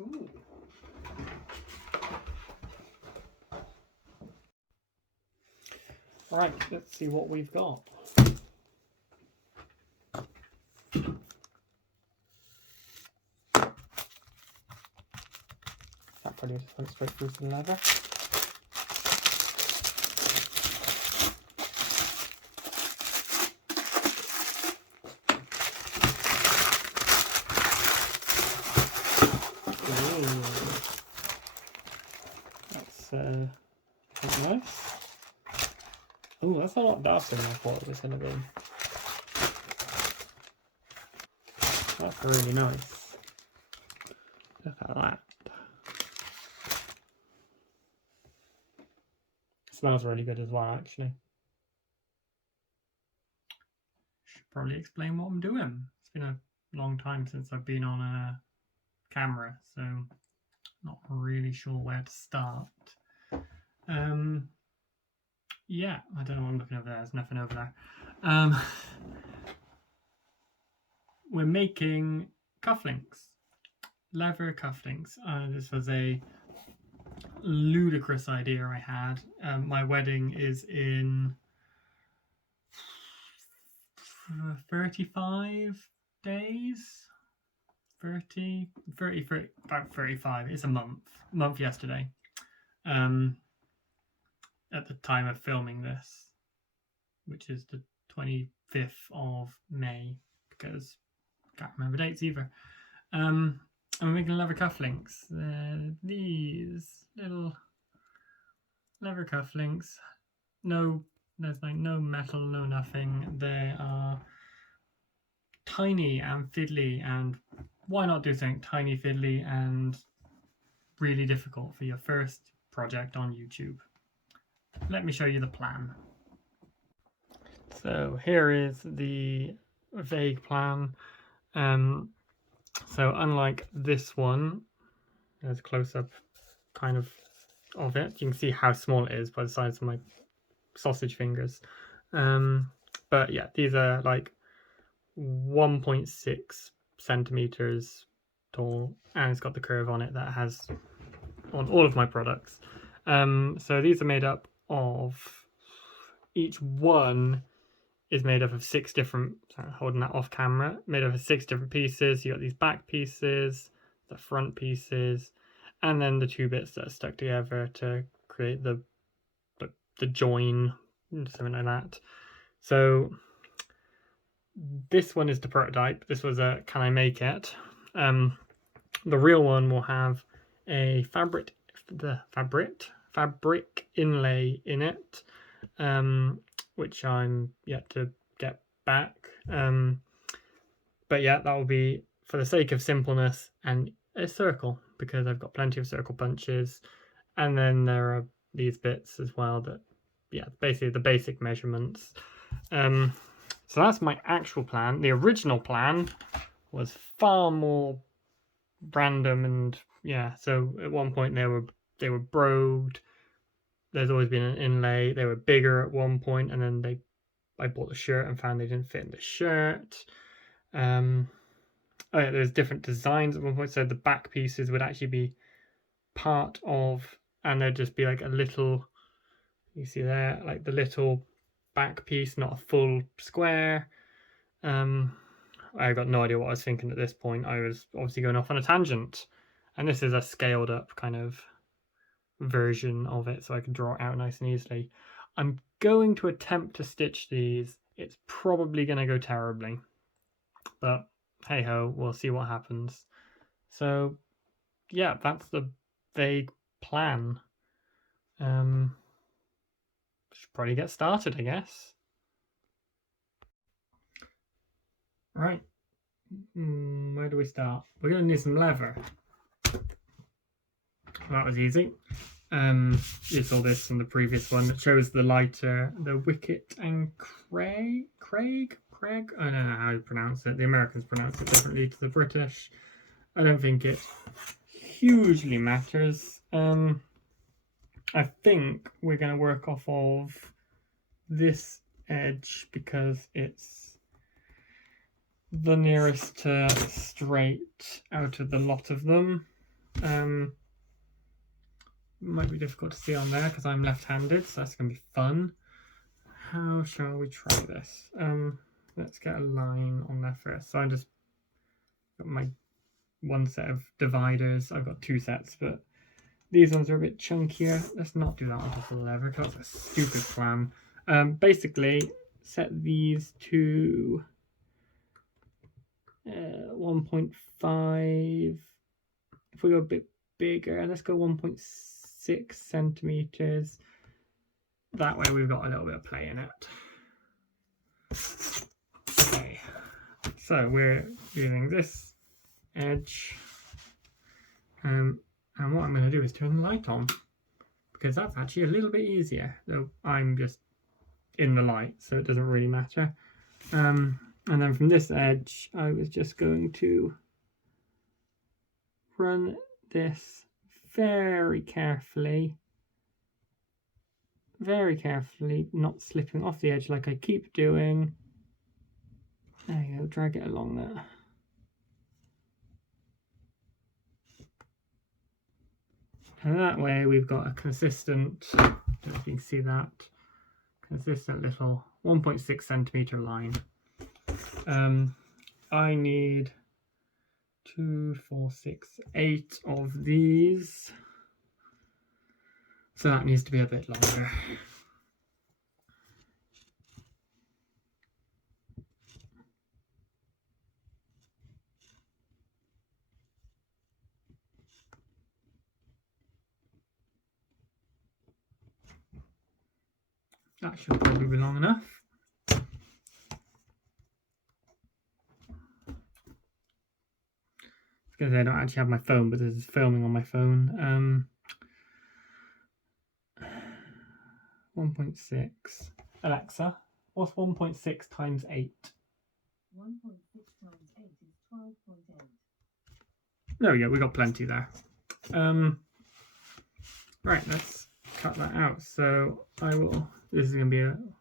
Ooh. Right, let's see what we've got. That probably just went straight through to the leather. That's nice. Oh, that's a lot darker than I thought it was going to be. That's really nice. Look at that. It smells really good as well, actually. Should probably explain what I'm doing. It's been a long time since I've been on a camera, so not really sure where to start. Yeah, I don't know what I'm looking over there. There's nothing over there. We're making cufflinks, leather cufflinks. This was a ludicrous idea I had. My wedding is in 35 days. 30, about 35. It's a month yesterday. At the time of filming this, which is the 25th of May, because I can't remember dates either. And we're making leather cufflinks. These little leather cufflinks. No, there's like no metal, no nothing. They are tiny and fiddly, and why not do something tiny, fiddly, and really difficult for your first project on YouTube? Let me show you the plan. So here is the vague plan. So unlike this one, there's a close-up kind of it. You can see how small it is by the size of my sausage fingers. But yeah, these are like 1.6 centimeters tall, and it's got the curve on it that has on all of my products. So these are made up of, each one is made up of 6 different, sorry, holding that off camera, made up of 6 different pieces. You got these back pieces, the front pieces, and then the 2 bits that are stuck together to create the join, something like that. So this one is the prototype. This was a can I make it. The real one will have a fabric inlay in it, which I'm yet to get back. But yeah, that will be for the sake of simpleness and a circle, because I've got plenty of circle punches, and then there are these bits as well that, yeah, basically the basic measurements. So that's my actual plan. The original plan was far more random, and yeah, so at one point they were brogued. There's always been an inlay. They were bigger at one point, and then I bought the shirt and found they didn't fit in the shirt. Oh yeah, there's different designs at one point, so the back pieces would actually be part of, and there'd just be like a little, you see there, like the little back piece, not a full square. I got no idea what I was thinking at this point. I was obviously going off on a tangent, and this is a scaled up kind of version of it, so I can draw it out nice and easily. I'm going to attempt to stitch these. It's probably going to go terribly, but hey ho, we'll see what happens. So yeah, that's the vague plan. Should probably get started, I guess. Right, where do we start? We're going to need some leather. That was easy. You saw this in the previous one that shows the lighter, the Wicket and Craig. I don't know how you pronounce it. The Americans pronounce it differently to the British. I don't think it hugely matters. I think we're going to work off of this edge because it's the nearest to straight out of the lot of them. Might be difficult to see on there because I'm left-handed, so that's going to be fun. How shall we try this? Let's get a line on there first. So I just got my one set of dividers. I've got two sets, but these ones are a bit chunkier. Let's not do that on just lever because that's a stupid plan. Basically, set these to 1.5. If we go a bit bigger, let's go 1.6 centimeters. That way we've got a little bit of play in it. Okay, so we're using this edge. And what I'm going to do is turn the light on, because that's actually a little bit easier, though I'm just in the light, so it doesn't really matter. And then from this edge, I was just going to run this very carefully, not slipping off the edge like I keep doing. There you go, drag it along there. And that way we've got a consistent, I don't know if you can see that, consistent little 1.6 centimeter line. I need 2, 4, 6, 8 of these. So that needs to be a bit longer. That should probably be long enough. Because I don't actually have my phone, but this is filming on my phone. 1.6. Alexa, what's 1.6 times 8? 1.6 times 8 is 12.8. There we go, we got plenty there. Right, let's cut that out. So this is going to be an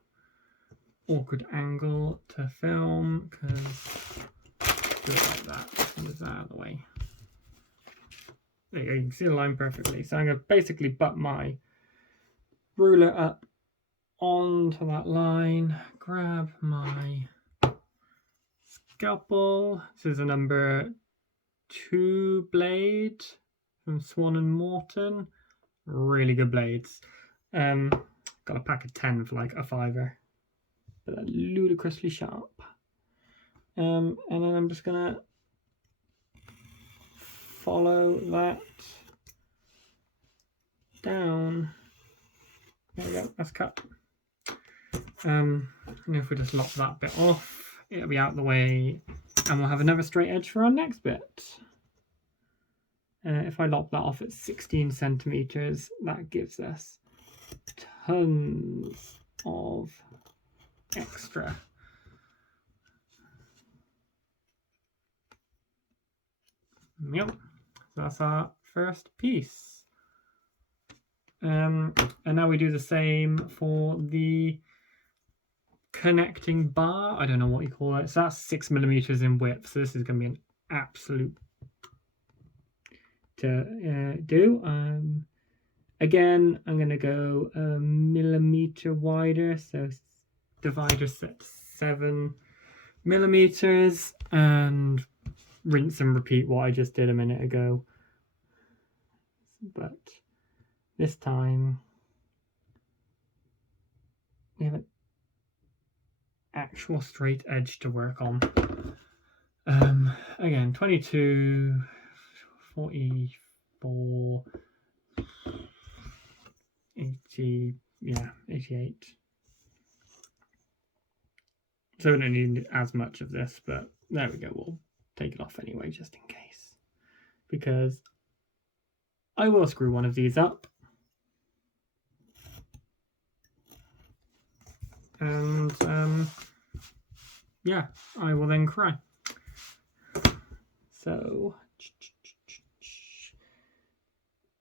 awkward angle to film, because do it like that. Move that out of the way. There you go, you can see the line perfectly. So I'm going to basically butt my ruler up onto that line, grab my scalpel. This is a number 2 blade from Swan and Morton. Really good blades. Got a pack of 10 for like a $5, but they're ludicrously sharp. And then I'm just gonna follow that down. There we go, that's cut. And if we just lop that bit off, it'll be out of the way, and we'll have another straight edge for our next bit. If I lop that off at 16 centimeters, that gives us tons of extra. Yep, so that's our first piece. And now we do the same for the connecting bar. I don't know what you call it. So that's 6 millimeters in width. So this is going to be an absolute to do. Again, I'm going to go a millimeter wider. So divider set 7 millimeters, and rinse and repeat what I just did a minute ago. But this time we have an actual straight edge to work on. Again, 22, 44, 80, yeah, 88. So we don't need as much of this, but there we go. We'll take it off anyway, just in case, because I will screw one of these up. And yeah, I will then cry. So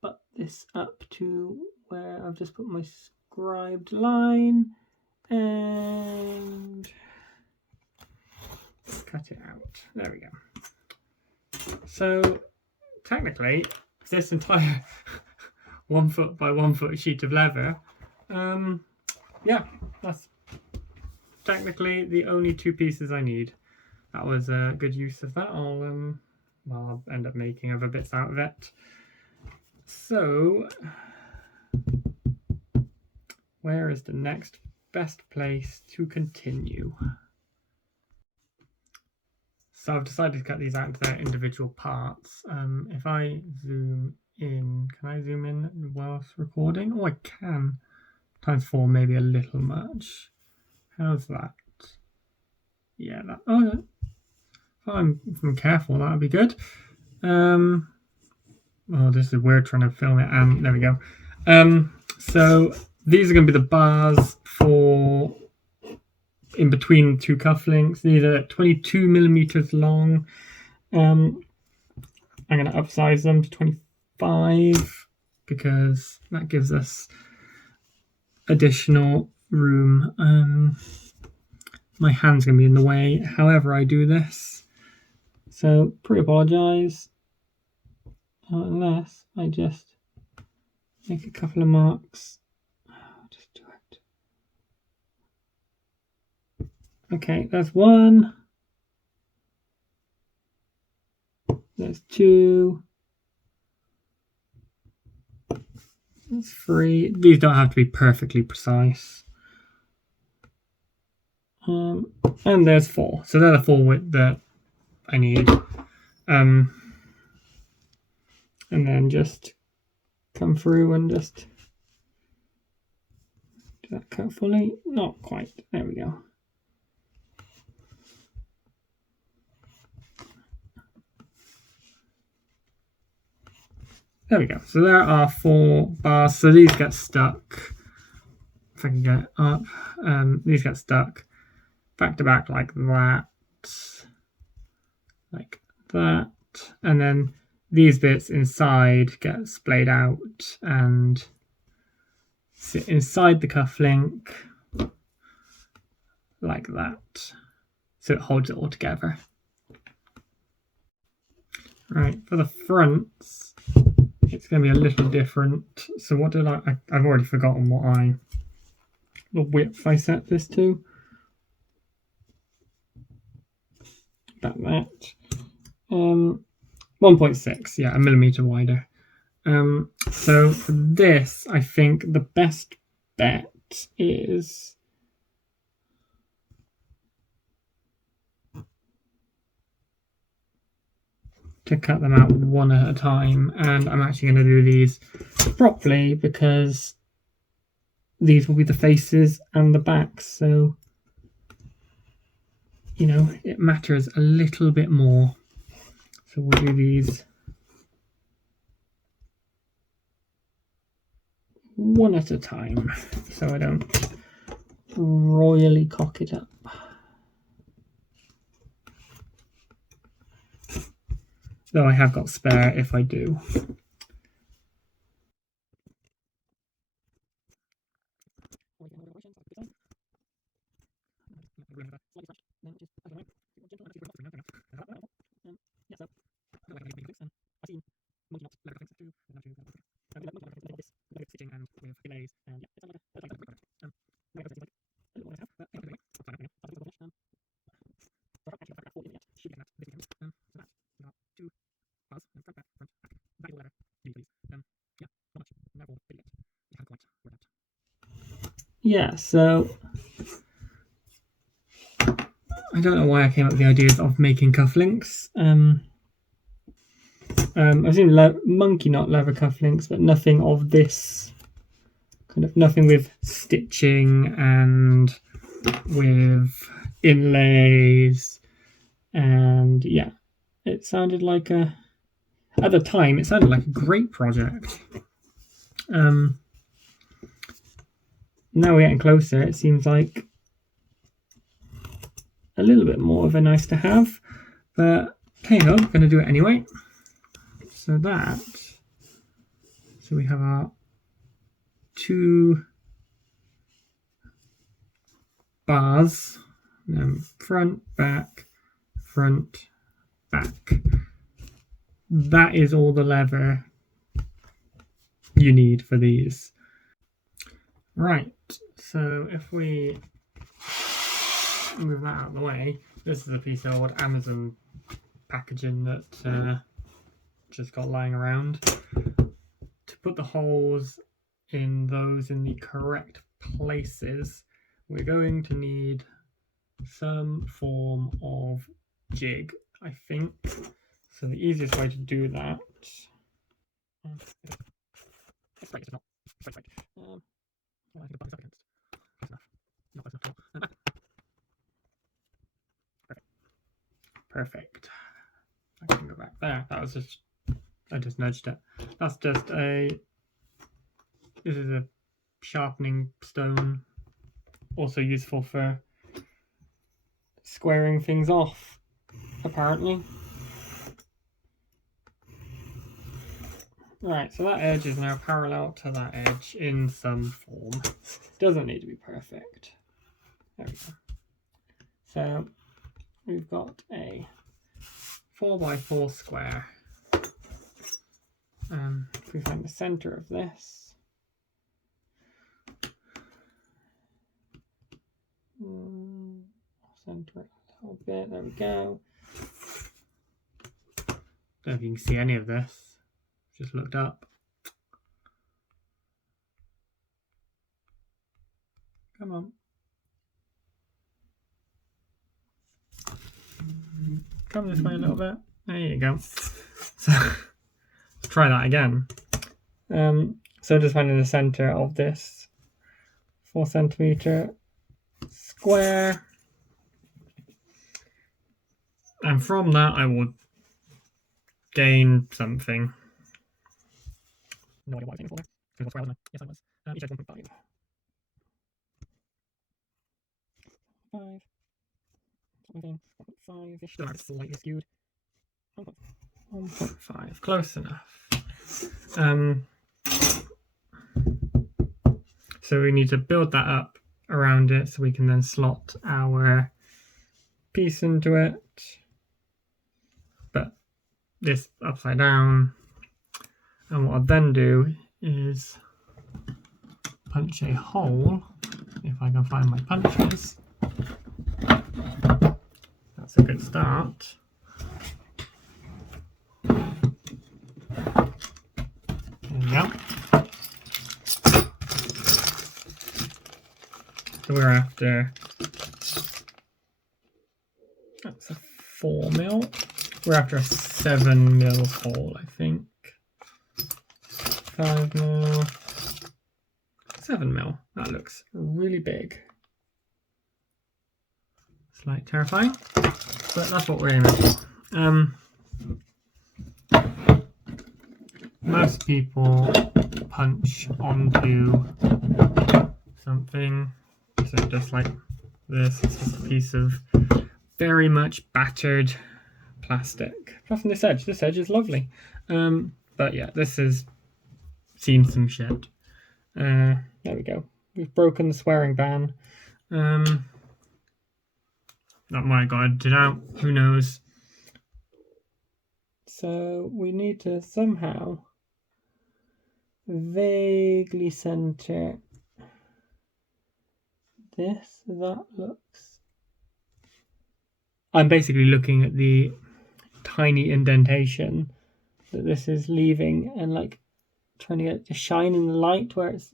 butt this up to where I've just put my scribed line and cut it out. There we go. So technically this entire 1 foot by 1 foot sheet of leather. Yeah, that's technically the only 2 pieces I need. That was a good use of that. I'll end up making other bits out of it. So, where is the next best place to continue? So I've decided to cut these out into their individual parts. If I zoom in, can I zoom in whilst recording? Oh, I can. ×4, maybe a little much. How's that? Yeah, that. Oh, if I'm careful, that'll be good. Oh, this is weird trying to film it, and there we go. So these are going to be the bars for in between 2 cufflinks. These are 22 millimeters long. I'm going to upsize them to 25 because that gives us additional room. My hand's going to be in the way however I do this, so pre-apologise unless I just make a couple of marks. I'll just do it. Okay, that's 1. That's 2. That's 3. These don't have to be perfectly precise. And there's 4. So they're the 4 width that I need. And then just come through and just do that cut fully. Not quite. There we go. There we go. So there are 4 bars. So these get stuck. If I can get it up. These get stuck back to back like that. Like that. And then these bits inside get splayed out and sit inside the cufflink like that. So it holds it all together. Right, for the fronts, it's going to be a little different. So what did I've already forgotten the width I set this to. About that. 1.6, yeah, a millimeter wider. So for this, I think the best bet is to cut them out one at a time, and I'm actually going to do these properly because these will be the faces and the backs, so you know it matters a little bit more. So we'll do these one at a time so I don't royally cock it up. Though I have got spare if I do. Yeah, so I don't know why I came up with the idea of making cufflinks. I've seen monkey knot leather cufflinks, but nothing of this kind of, nothing with stitching and with inlays, and yeah, it sounded like at the time it sounded like a great project. Now we're getting closer, it seems like a little bit more of a nice to have, but hey ho, I'm going to do it anyway. So we have our 2 bars, front, back, front, back. That is all the leather you need for these. Right, so if we move that out of the way, this is a piece of old Amazon packaging that just got lying around. To put the holes in those in the correct places, we're going to need some form of jig, I think. So the easiest way to do that. It's right, it's not. It's right. Well, I think the button's up against. Close enough. Not close enough at all. Perfect. I can go back there. That was just, I just nudged it. That's just a, this is a sharpening stone, also useful for squaring things off, apparently. Right, so that edge is now parallel to that edge in some form. Doesn't need to be perfect. There we go. So we've got a 4x4 square. If we find the center of this, center it a little bit. There we go. Don't know if you can see any of this. Just looked up. Come on. Come this way a little bit. There you go. So let's try that again. So just finding the center of this 4 centimeter square. And from that I would gain something. No idea what I was aiming for there. I was square, wasn't I? Yes, I was. Each edge 1.5. 5. Something. 1.5-ish. The mark is slightly skewed. 1.5. Close enough. So we need to build that up around it so we can then slot our piece into it. But this upside down. And what I'll then do is punch a hole, if I can find my punches. That's a good start. There we go. So we're after, that's a 4 mil. We're after a 7 mil hole, I think. 5 mil. 7 mil. That looks really big. Slight terrifying, but that's what we're aiming for. Most people punch onto something, so just like this, it's just a piece of very much battered plastic. Apart from this edge is lovely. But yeah, this has seen some shit. There we go. We've broken the swearing ban. That might have got edited out. Who knows? So we need to somehow vaguely center this. That looks. I'm basically looking at the tiny indentation that this is leaving and like trying to get it to shine in the light where it's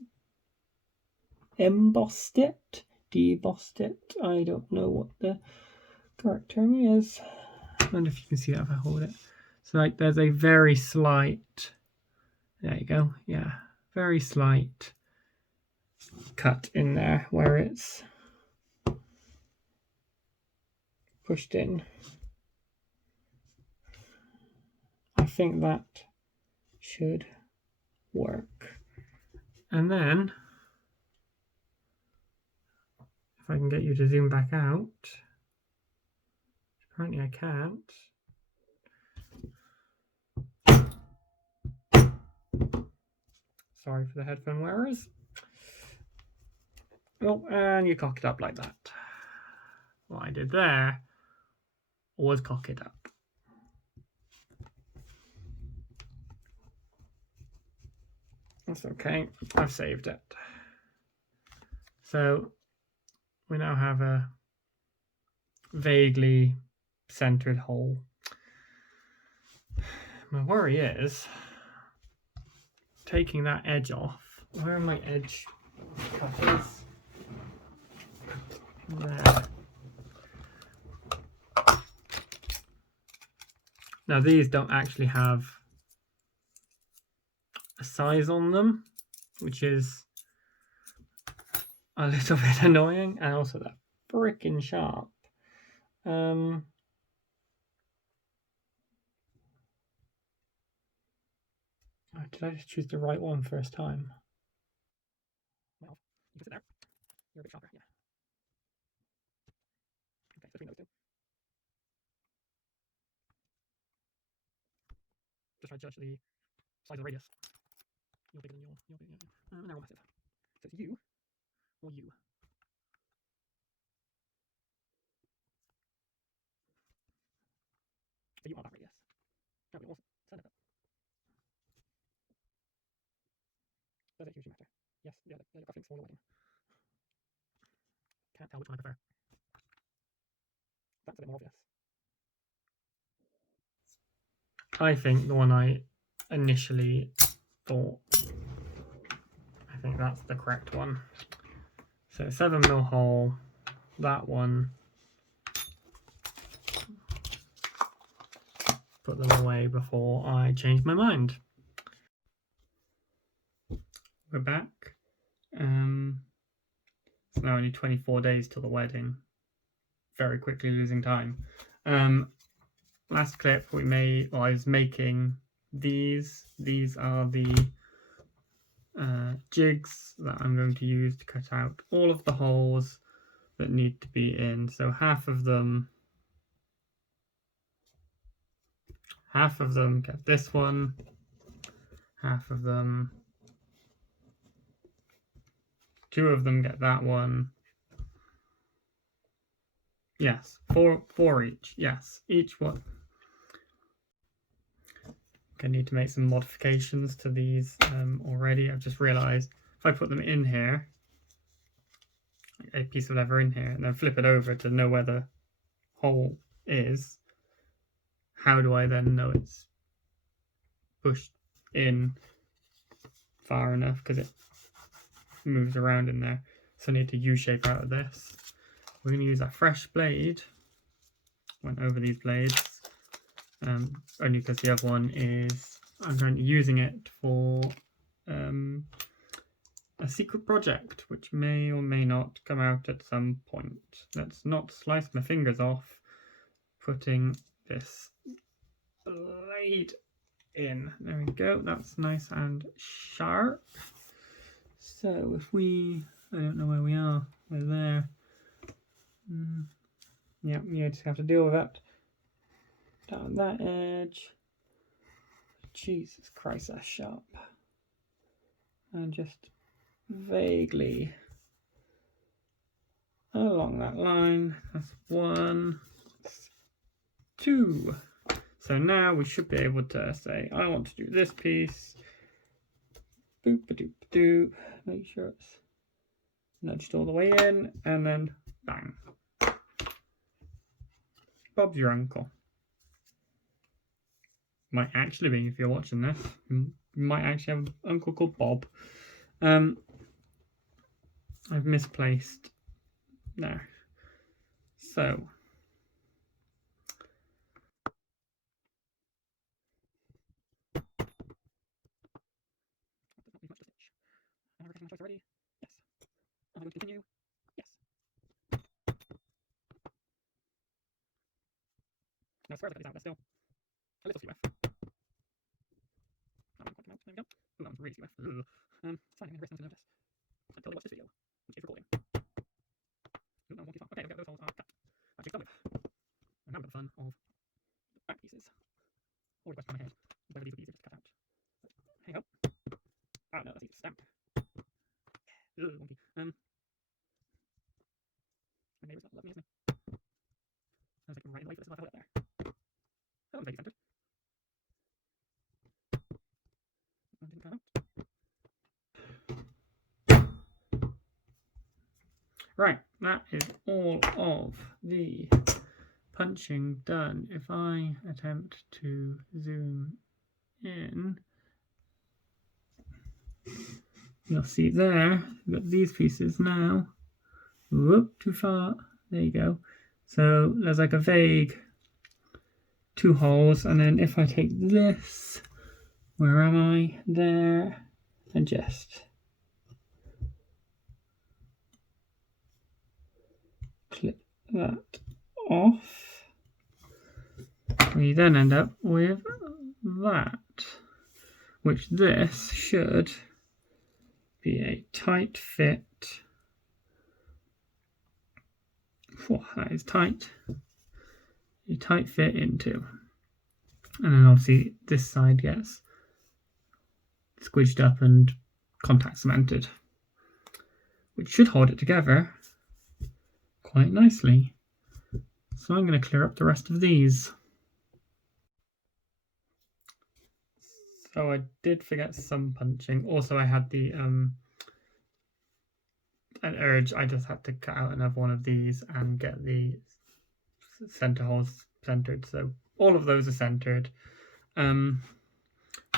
embossed it, debossed it. I don't know what the correct term is. I wonder if you can see that if I hold it. So like there's a very slight, there you go, yeah, very slight cut in there where it's pushed in. I think that should work. And then, if I can get you to zoom back out, apparently I can't. Sorry for the headphone wearers. Oh, and you cock it up like that. What I did there was cock it up. That's okay. I've saved it. So we now have a vaguely centered hole. My worry is taking that edge off. Where are my edge cutters? There. Now these don't actually have a size on them, which is a little bit annoying, and also they're freaking sharp. Did I just choose the right one first time? Well, you can sit there. You're a bit sharper, yeah. Okay, between those two. Just try to judge the size of the radius. You're bigger than you're bigger than now massive. So it's you or you. So you are that radius. No, we also send it. Does it hugely matter? Yes, yeah, the cufflinks for the wedding. Can't tell which one I prefer. That's a bit more obvious. I think the one I initially thought, I think that's the correct one. So 7mm hole, that one. Put them away before I change my mind. We're back. It's now only 24 days till the wedding. Very quickly losing time. Last clip we made, I was making these. These are the jigs that I'm going to use to cut out all of the holes that need to be in. So half of them get this one, half of them, 2 of them get that one. Yes, four each. Yes, each one. I need to make some modifications to these already. I've just realized if I put them in here, a piece of leather in here, and then flip it over to know where the hole is, how do I then know it's pushed in far enough, because it moves around in there? So I need to U-shape out of this. We're going to use a fresh blade. Went over these blades, only because the other one is, I'm currently using it for a secret project, which may or may not come out at some point. Let's not slice my fingers off putting this blade in. There we go, that's nice and sharp. So if we, I don't know where we are, we're there. Yeah, you just have to deal with that. Down that edge. Jesus Christ, that's sharp. And just vaguely along that line. That's 1, 2. So now we should be able to say, I want to do this piece. Boop a doop doop. Make sure it's nudged all the way in, and then bang. Bob's your uncle. Might actually be, if you're watching this, you might actually have an uncle called Bob. I've misplaced there. So am I regretting my choice already? Yes. Am I going to continue? Yes. No, squares I cut these out, they're still a little CUF. That one quite came out. There we go. Ooh, that one's really CUF. It's fine, I'm going to rest until they watch this video, which is recording. Ooh, no, wonky fun. Okay, those holes are cut. Actually, done with. And now we've got the fun of the back pieces. All the question in my head, whether these would be easier to cut out. But hey ho. Oh no, that's easy to stamp. Ugh, wonky. My neighbour's not loving me, isn't he? I was like right in the way for this if I hold it there. That one's vaguely centered. That one didn't cut out. Right, that is all of the punching done. If I attempt to zoom in, you'll see there, we've got these pieces now. Whoop, too far. There you go. So there's like a vague 2 holes, and then if I take this, where am I? There, and just clip that off, we then end up with that, which this should be a tight fit. That is tight. A tight fit into. And then obviously this side gets squidged up and contact cemented, which should hold it together quite nicely. So I'm going to clear up the rest of these. So I did forget some punching. Also, I had the an urge. I just had to cut out another one of these and get the center holes centered. So all of those are centered. We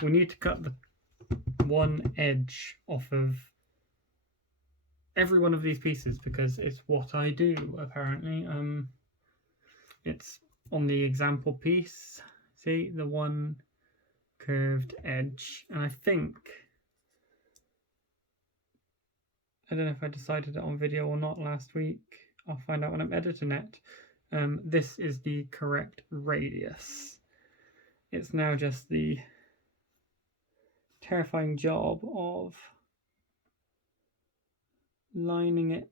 need to cut the one edge off of every one of these pieces because it's what I do apparently. It's on the example piece. See the one curved edge, and I don't know if I decided it on video or not last week. I'll find out when I'm editing it. This is the correct radius. It's now just the terrifying job of lining it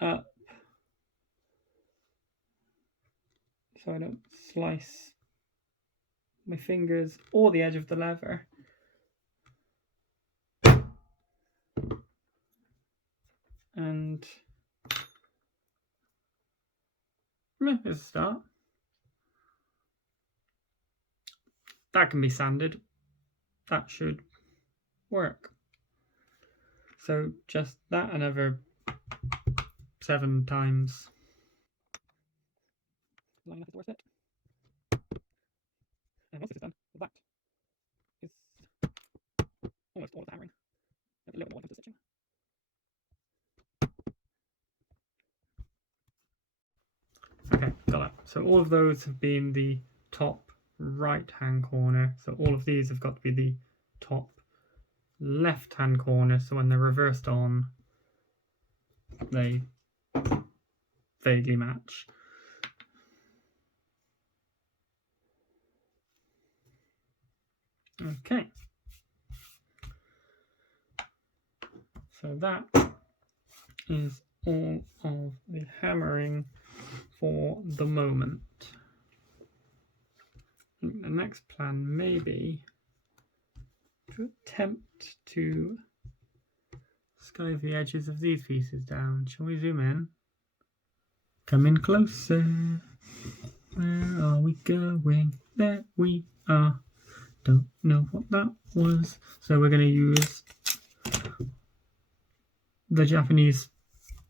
up so I don't slice my fingers or the edge of the lever. And here's a start. That can be sanded. That should work. So just that another 7 times. Long enough is worth it. And once this is done, that is almost all of the hammering. A little bit more when it comes to stitching. Okay, got that. So all of those have been the top right hand corner. So all of these have got to be the top left hand corner. So when they're reversed on, they vaguely match. Okay. So that is all of the hammering for the moment. The next plan may be to attempt to skive the edges of these pieces down. Shall we zoom in? Come in closer. Where are we going? There we are. Don't know what that was. So we're going to use the Japanese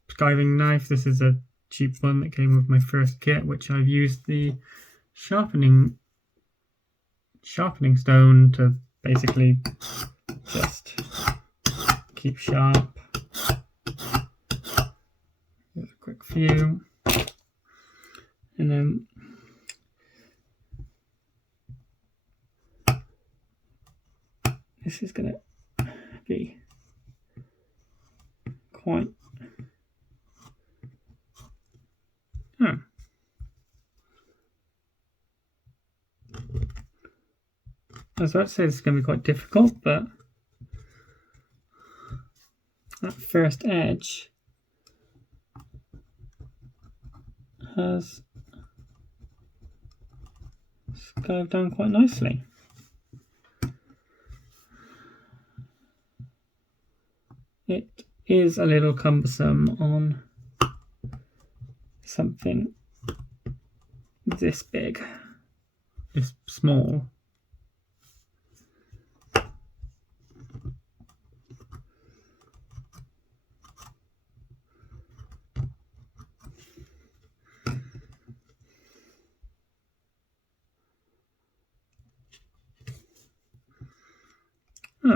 skiving knife. This is a cheap one that came with my first kit, which I've used the sharpening stone to basically just keep sharp. Here's a quick view. And then this is going to be quite... I was about to say this is going to be quite difficult, but that first edge has skived down quite nicely. It is a little cumbersome on something this big, this small.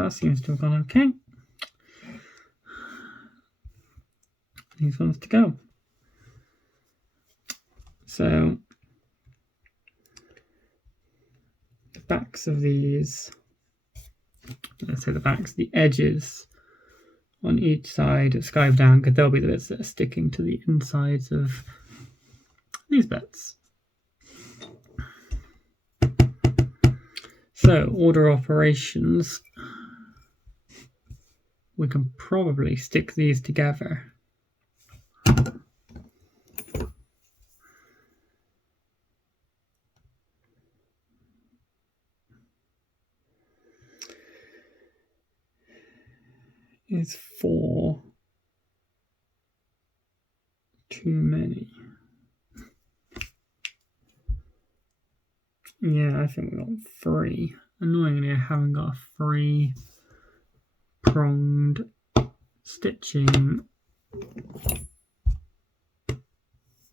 that seems to have gone okay. These ones to go. So the backs of these, let's say the backs, the edges on each side skive down, because they'll be the bits that are sticking to the insides of these bits. So order operations, we can probably stick these together. Is 4 too many? Yeah, I think we got 3. Annoyingly, I haven't got a 3-pronged stitching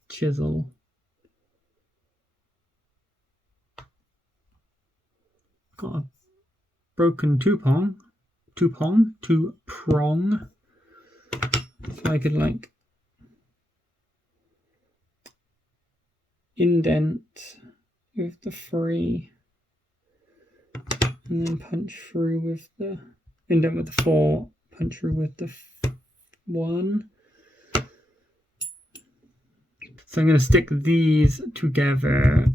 chisel. Got a broken two-prong, so I could like indent with the 3 and then punch through with the indent with the 4, punch through with the 1. So I'm going to stick these together.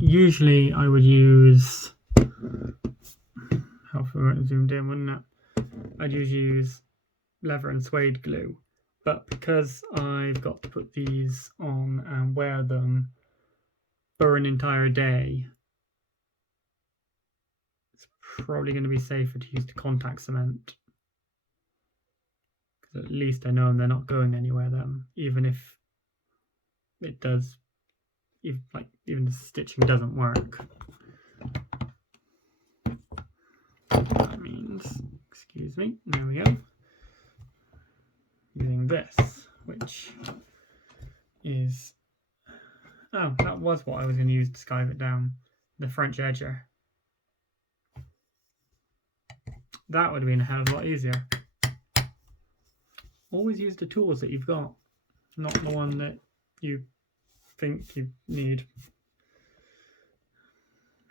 Usually I would use, hopefully it zoomed in, wouldn't it? I'd usually use leather and suede glue, but because I've got to put these on and wear them for an entire day, it's probably going to be safer to use the contact cement, because at least I know they're not going anywhere then, even if it does, even the stitching doesn't work. That means, excuse me, there we go, using this, which is, oh, that was what I was going to use to skive it down, the French edger. That would have been a hell of a lot easier. Always use the tools that you've got, not the one that you think you need.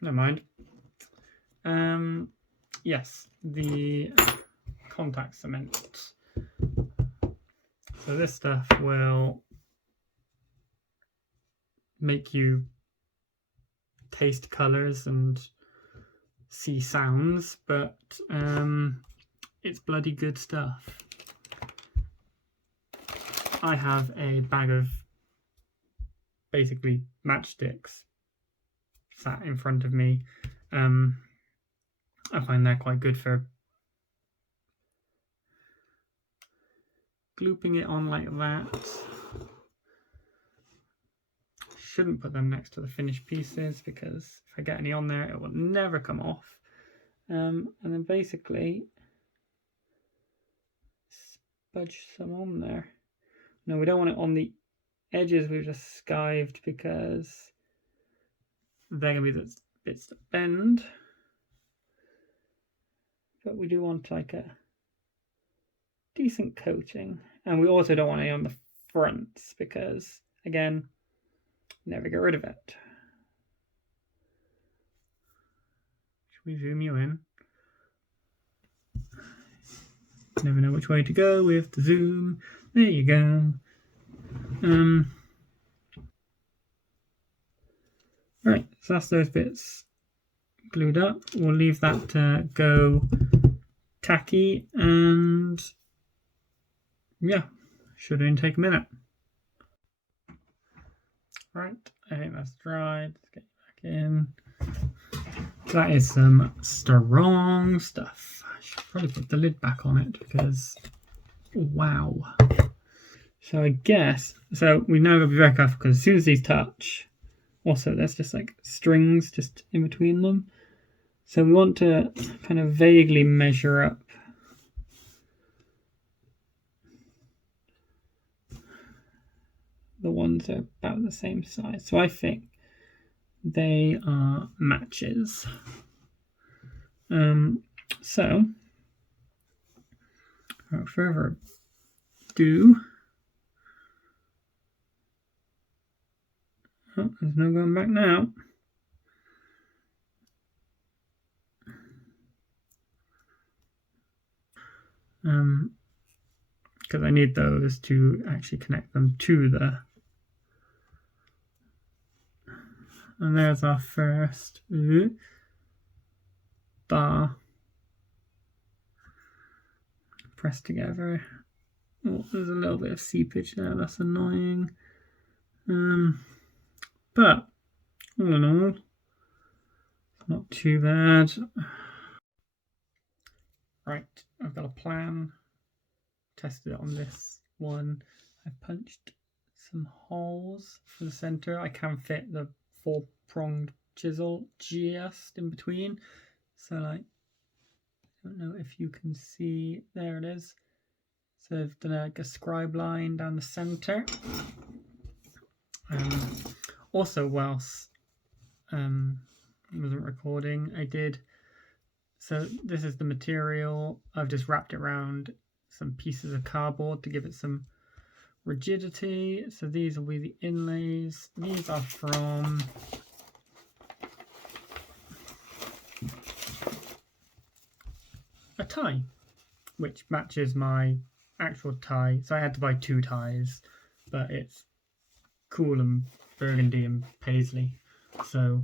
Never mind. Yes, the contact cement. So this stuff will make you taste colors and see sounds, but it's bloody good stuff. I have a bag of basically matchsticks sat in front of me. I find they're quite good for glooping it on like that. Shouldn't put them next to the finished pieces, because if I get any on there, it will never come off. And then basically spudge some on there. No, we don't want it on the edges we've just skived, because they're going to be the bits that bend. But we do want like a decent coating. And we also don't want any on the fronts, because, again, never get rid of it. Should we zoom you in? Never know which way to go with the zoom. There you go. Right, so that's those bits glued up. We'll leave that to go tacky, and yeah, should only take a minute. Right, I think that's dried. Let's get back in. That is some strong stuff. I should probably put the lid back on it, because wow. So I guess, so we now got to be very careful, because as soon as these touch, also there's just like strings just in between them. So we want to kind of vaguely measure up the ones that are about the same size. So I think they are matches. So, without further ado, oh, there's no going back now. Because I need those to actually connect them to the. And there's our first bar pressed together. Oh, there's a little bit of seepage there, that's annoying. But all in all, not too bad. Right, I've got a plan. Tested it on this one. I punched some holes for the center. I can fit the 4-pronged chisel just in between. So like, I don't know if you can see, there it is. So I've done like a scribe line down the center. Also, whilst I wasn't recording, I did. So this is the material. I've just wrapped it around some pieces of cardboard to give it some rigidity. So these will be the inlays. These are from a tie, which matches my actual tie. So I had to buy 2 ties, but it's cool and burgundy and paisley, so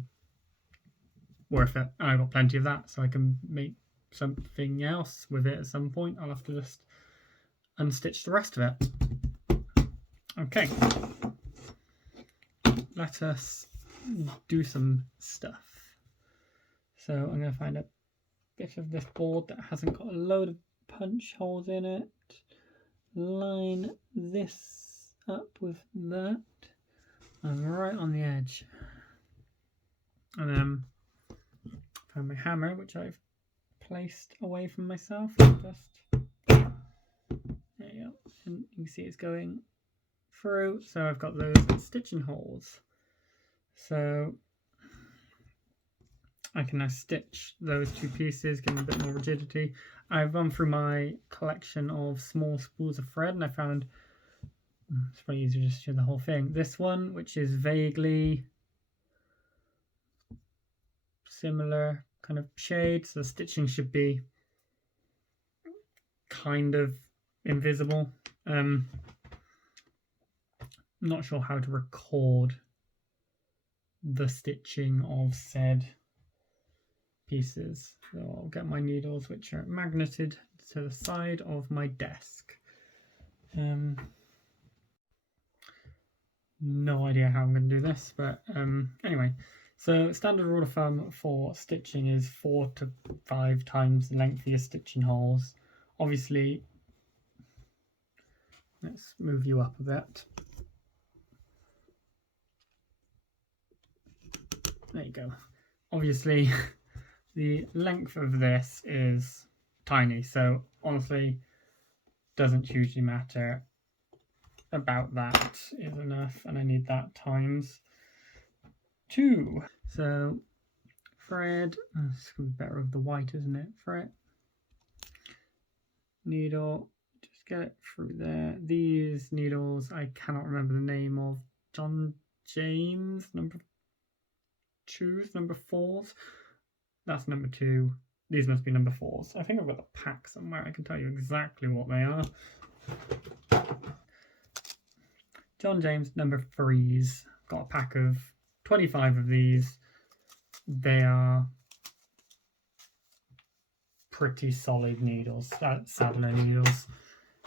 worth it. I got plenty of that, so I can make something else with it at some point. I'll have to just unstitch the rest of it. Okay, let us do some stuff. So I'm going to find a bit of this board that hasn't got a load of punch holes in it, line this up with that. I'm right on the edge, and then found my hammer, which I've placed away from myself. Just there you go, and you can see it's going through. So I've got those stitching holes, so I can now stitch those 2 pieces, give them a bit more rigidity. I've gone through my collection of small spools of thread, and I found it's probably easier to just show the whole thing. This one, which is vaguely similar kind of shade, so the stitching should be kind of invisible. Not sure how to record the stitching of said pieces, so I'll get my needles, which are magneted to the side of my desk. No idea how I'm going to do this, but anyway, so standard rule of thumb for stitching is 4 to 5 times the length of your stitching holes. Obviously, let's move you up a bit. There you go. Obviously, the length of this is tiny, so honestly, doesn't hugely matter. About that is enough, and I need that times 2. So thread, it's gonna be better with the white, isn't it? Thread, needle, just get it through there. These needles, I cannot remember the name of. John James, number 2s, number 4s. That's number 2. These must be number 4s. I think I've got the pack somewhere. I can tell you exactly what they are. John James number 3s. Got a pack of 25 of these. They are pretty solid needles, Sadler needles.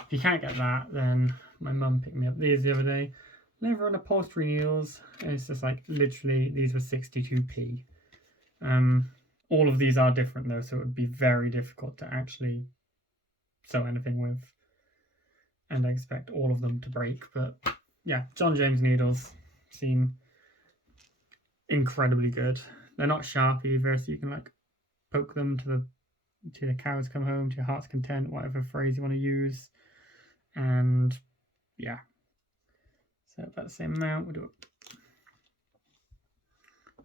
If you can't get that, then my mum picked me up these the other day. Leather and upholstery needles. And it's just like literally these were 62p. All of these are different though, so it would be very difficult to actually sew anything with. And I expect all of them to break, but yeah, John James needles seem incredibly good. They're not sharp either, so you can like poke them to the cows come home, to your heart's content, whatever phrase you want to use. And yeah, so about the same amount. We'll do a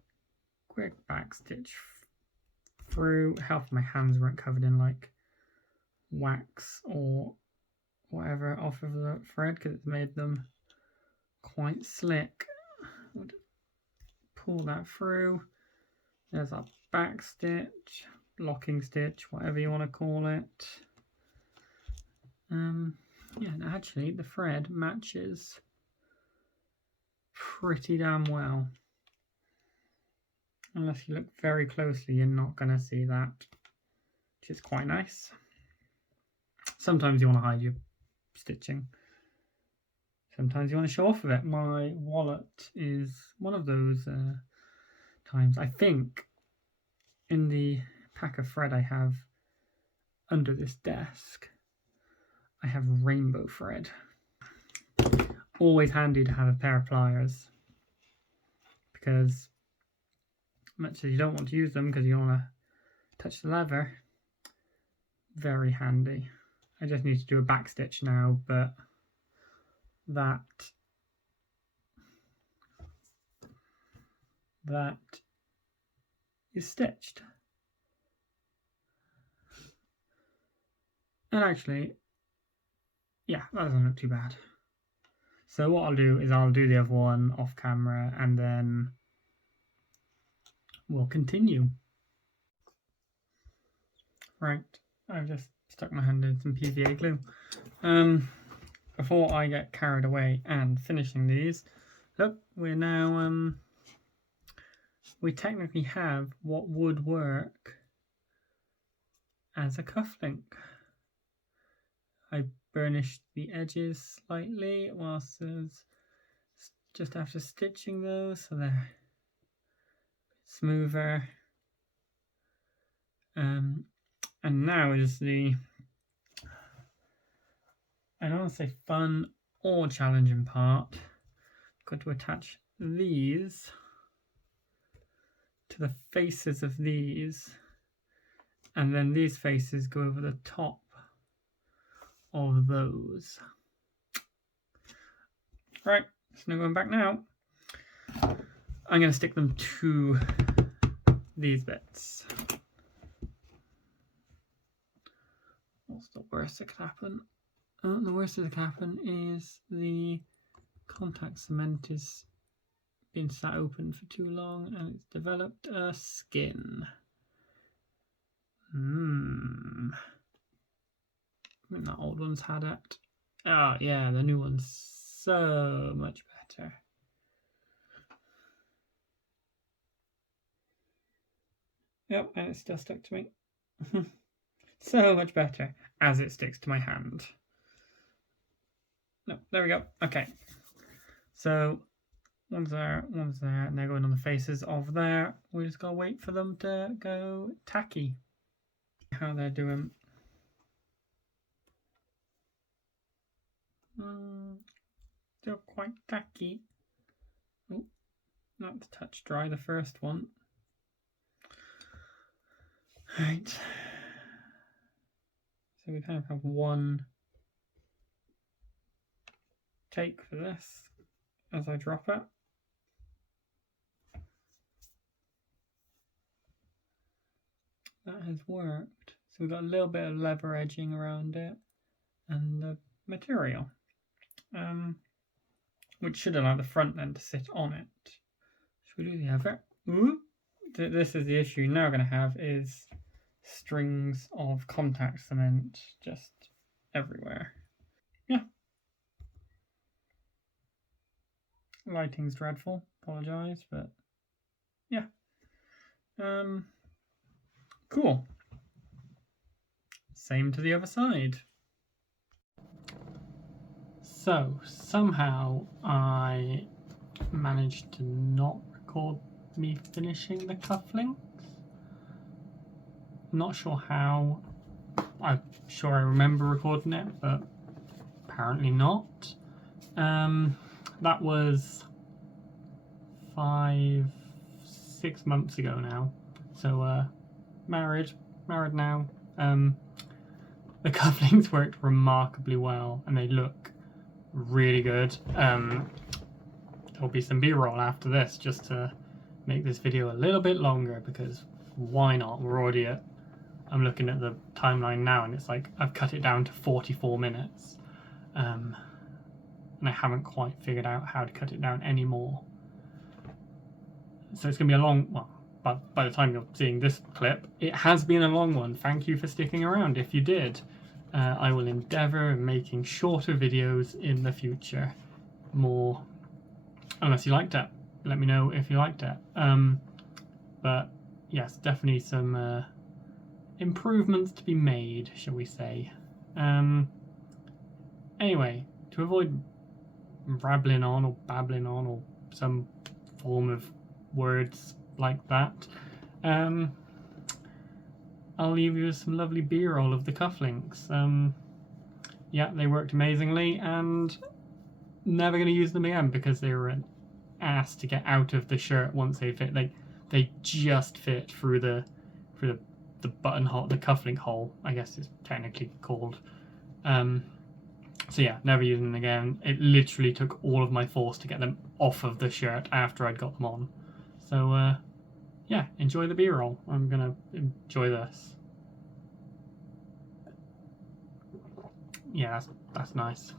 quick back stitch through. Half my hands weren't covered in like wax or whatever off of the thread because it's made them quite slick. We'll pull that through. There's our back stitch, locking stitch, whatever you want to call it. Yeah, and actually the thread matches pretty damn well. Unless you look very closely, you're not going to see that, which is quite nice. Sometimes you want to hide your stitching. Sometimes you want to show off of it. My wallet is one of those times. I think in the pack of thread I have under this desk, I have rainbow thread. Always handy to have a pair of pliers, because much as you don't want to use them because you don't want to touch the leather, very handy. I just need to do a back stitch now, but that is stitched. And actually, yeah, that doesn't look too bad. So what I'll do is I'll do the other one off camera and then we'll continue. Right, I've just stuck my hand in some PVA glue. Before I get carried away and finishing these, look, we're now, we technically have what would work as a cufflink. I burnished the edges slightly whilst just after stitching those, so they're smoother. And now is the, I don't want to say fun or challenging part. I've got to attach these to the faces of these, and then these faces go over the top of those. Right, so now going back now, I'm going to stick them to these bits. What's the worst that could happen? The worst that could happen is the contact cement is been sat open for too long and it's developed a skin. I mean, the old ones had it. Oh yeah, the new one's so much better. Yep, and it's still stuck to me. So much better as it sticks to my hand. No, there we go. Okay. So one's there, and they're going on the faces of there. We just gotta wait for them to go tacky. How they're doing. Still quite tacky. Oh, not to touch dry the first one. Right. So we kind of have one take for this as I drop it. That has worked. So we've got a little bit of leather edging around it and the material, which should allow the front then to sit on it. Should we do the other? Ooh. This is the issue you're now going to have is strings of contact cement just everywhere. Yeah. Lighting's dreadful. Apologise, but yeah. Cool. Same to the other side. So somehow I managed to not record me finishing the cufflinks. Not sure how. I'm sure I remember recording it, but apparently not. That was 5-6 months ago now. So married now. The cufflinks worked remarkably well and they look really good. There'll be some B-roll after this just to make this video a little bit longer because why not? We're already at, I'm looking at the timeline now, and it's like I've cut it down to 44 minutes. And I haven't quite figured out how to cut it down anymore. So it's going to be a long, well, but by the time you're seeing this clip, it has been a long one. Thank you for sticking around if you did. I will endeavour making shorter videos in the future. More, unless you liked it. Let me know if you liked it. But yes, definitely some improvements to be made, shall we say. Anyway, to avoid rambling on or babbling on or some form of words like that, I'll leave you with some lovely B-roll of the cufflinks. Yeah, they worked amazingly, and never going to use them again because they were an ass to get out of the shirt once they fit. They just fit through the buttonhole, the cufflink hole, I guess it's technically called. So yeah, never using them again. It literally took all of my force to get them off of the shirt after I'd got them on. So yeah, enjoy the B-roll. I'm gonna enjoy this. Yeah, that's nice.